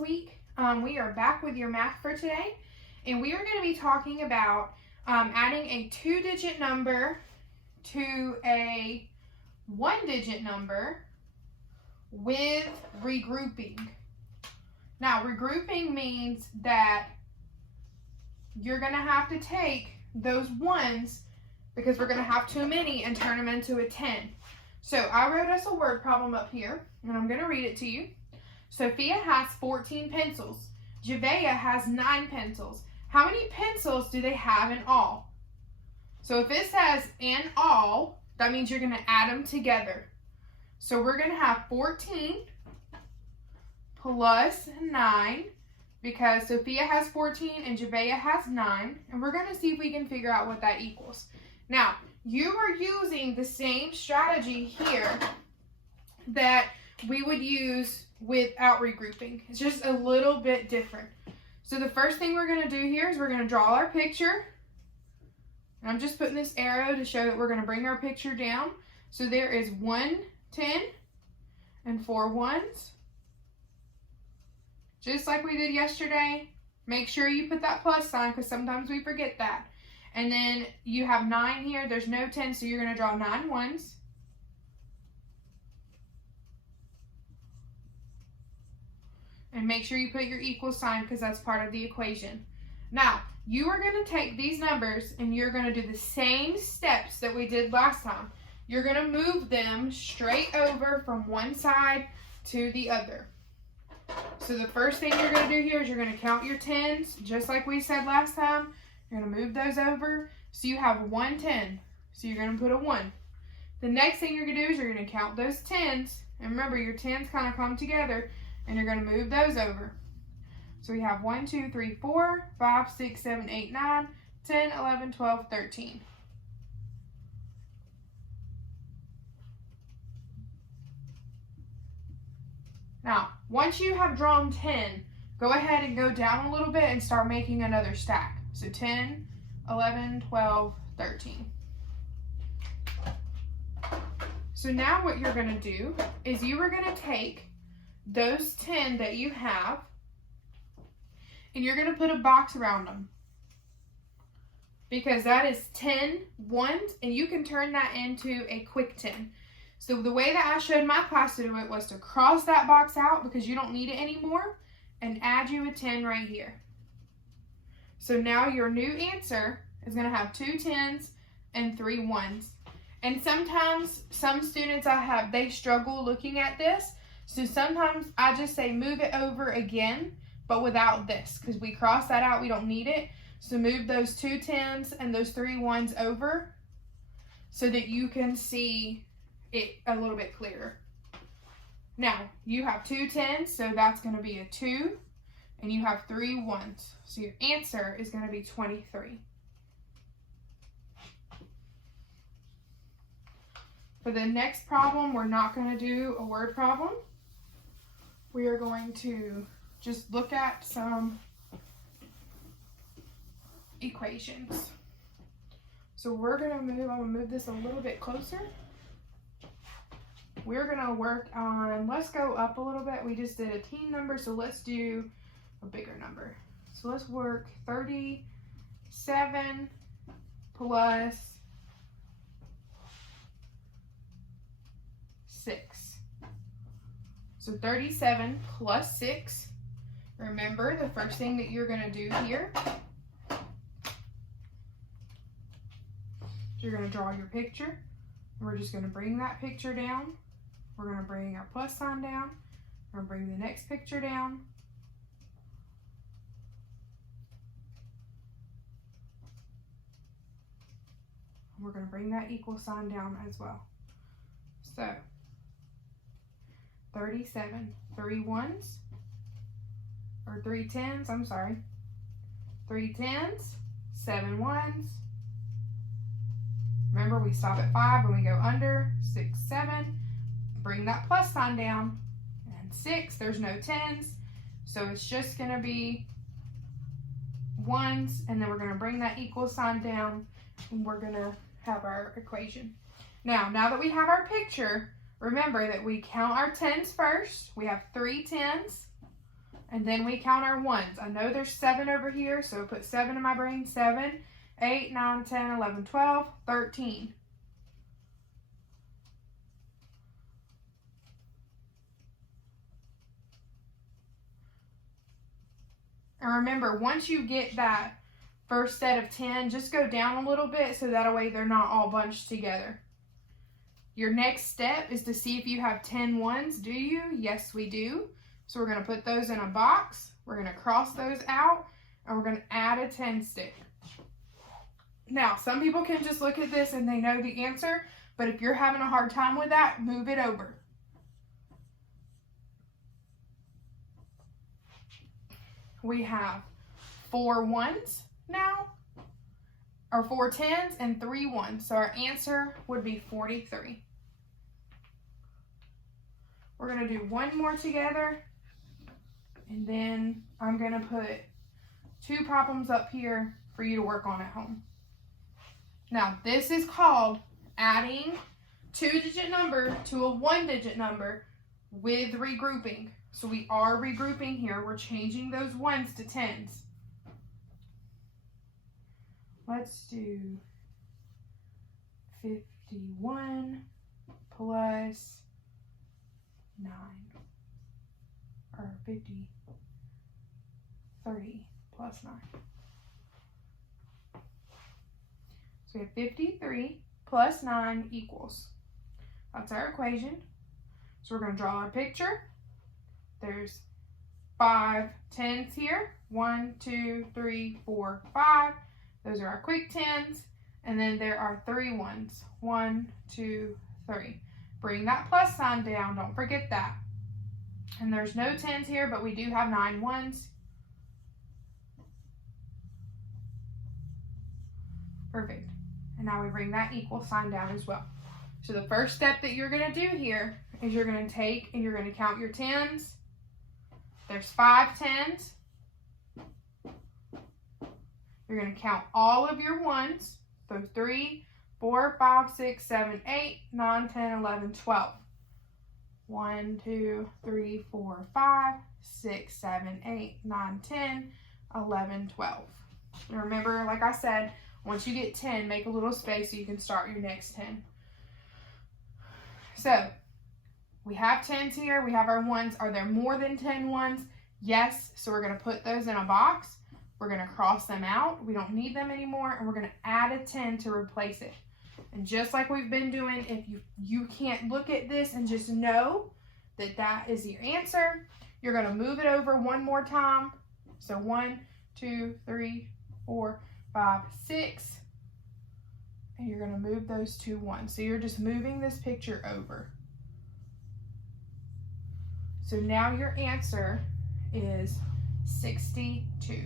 week. We are back with your math for today, and we are going to be talking about adding a 2-digit number to a 1-digit number with regrouping. Now, regrouping means that you're going to have to take those ones, because we're going to have too many, and turn them into a 10. So I wrote us a word problem up here, and I'm going to read it to you. Sophia has 14 pencils. Javea has 9 pencils. How many pencils do they have in all? So if it says in all, that means you're going to add them together. So we're going to have 14 plus 9, because Sophia has 14 and Javea has 9. And we're going to see if we can figure out what that equals. Now, you are using the same strategy here that we would use without regrouping. It's just a little bit different. So the first thing we're going to do here is we're going to draw our picture. And I'm just putting this arrow to show that we're going to bring our picture down. So there is 1 10 and 4 ones. Just like we did yesterday. Make sure you put that plus sign, because sometimes we forget that. And then you have 9 here. There's no 10, so you're going to draw 9 ones. And make sure you put your equal sign, because that's part of the equation. Now, you are going to take these numbers and you're going to do the same steps that we did last time. You're going to move them straight over from one side to the other. So the first thing you're going to do here is you're going to count your 10s, just like we said last time. You're going to move those over. So you have 1 10. So you're going to put a 1. The next thing you're going to do is you're going to count those 10s. And remember, your 10s kind of come together. And you're going to move those over. So we have 1 2 3 4 5 6 7 8 9 10 11 12 13. Now, once you have drawn 10, go ahead and go down a little bit and start making another stack. So 10, 11, 12, 13. So now what you're going to do is you are going to take those 10 that you have, and you're going to put a box around them, because that is 10 ones, and you can turn that into a quick 10. So the way that I showed my class to do it was to cross that box out, because you don't need it anymore, and add you a 10 right here. So now your new answer is going to have 2 10s and 3 ones. And sometimes some students they struggle looking at this. So sometimes I just say move it over again, but without this, because we cross that out, we don't need it. So move those 2 10s and those 3 ones over so that you can see it a little bit clearer. Now, you have 2 10s, so that's going to be a 2, and you have 3 ones. So your answer is going to be 23. For the next problem, we're not going to do a word problem. We are going to just look at some equations. So I'm going to move this a little bit closer. We're going to work on, let's go up a little bit. We just did a teen number, so let's do a bigger number. So let's work 37 plus 6. So 37 plus 6. Remember, the first thing that you're going to do here, you're going to draw your picture. We're just going to bring that picture down. We're going to bring our plus sign down. We're going to bring the next picture down. We're going to bring that equal sign down as well. So 37, 3 ones, or 3 10s, I'm sorry. 3 10s, 7 ones. Remember, we stop at 5 when we go under. 6, 7. Bring that plus sign down. And 6, there's no 10s. So it's just going to be 1s. And then we're going to bring that equal sign down. And we're going to have our equation. Now that we have our picture, remember that we count our 10s first. We have 3 10s. And then we count our ones. I know there's 7 over here, so put 7 in my brain. 7, 8, 9, 10, 11, 12, 13. And remember, once you get that first set of 10, just go down a little bit so that way they're not all bunched together. Your next step is to see if you have 10 ones. Do you? Yes, we do. So we're going to put those in a box. We're going to cross those out, and we're going to add a 10 stick. Now, some people can just look at this and they know the answer, but if you're having a hard time with that, move it over. We have 4 ones now, or 4 10s and 3 ones. So our answer would be 43. We're going to do one more together, and then I'm going to put 2 problems up here for you to work on at home. Now, this is called adding 2-digit number to a 1-digit number with regrouping. So we are regrouping here. We're changing those 1s to 10s. Let's do 51 plus 9, or 53 plus 9. So we have 53 plus 9 equals. That's our equation. So we're going to draw our picture. There's 5 10s here. 1, 2, 3, 4, 5. Those are our quick 10s. And then there are 3 ones. 1, 2, 3. Bring that plus sign down. Don't forget that. And there's no 10s here, but we do have 9 ones. Perfect. And now we bring that equal sign down as well. So the first step that you're going to do here is you're going to take and you're going to count your 10s. There's 5 10s. You're going to count all of your 1s. So 3, 4, 5, 6, 7, 8, 9, 10, 11, 12. 1, 2, 3, 4, 5, 6, 7, 8, 9, 10, 11, 12. And remember, like I said, once you get 10, make a little space so you can start your next 10. So, we have 10s here. We have our 1s. Are there more than 10 ones? Yes. So we're going to put those in a box. We're going to cross them out. We don't need them anymore. And we're going to add a 10 to replace it. And just like we've been doing, if you can't look at this and just know that that is your answer, you're going to move it over one more time. So 1, 2, 3, 4, 5, 6. And you're going to move those 2 1s. So you're just moving this picture over. So now your answer is 62.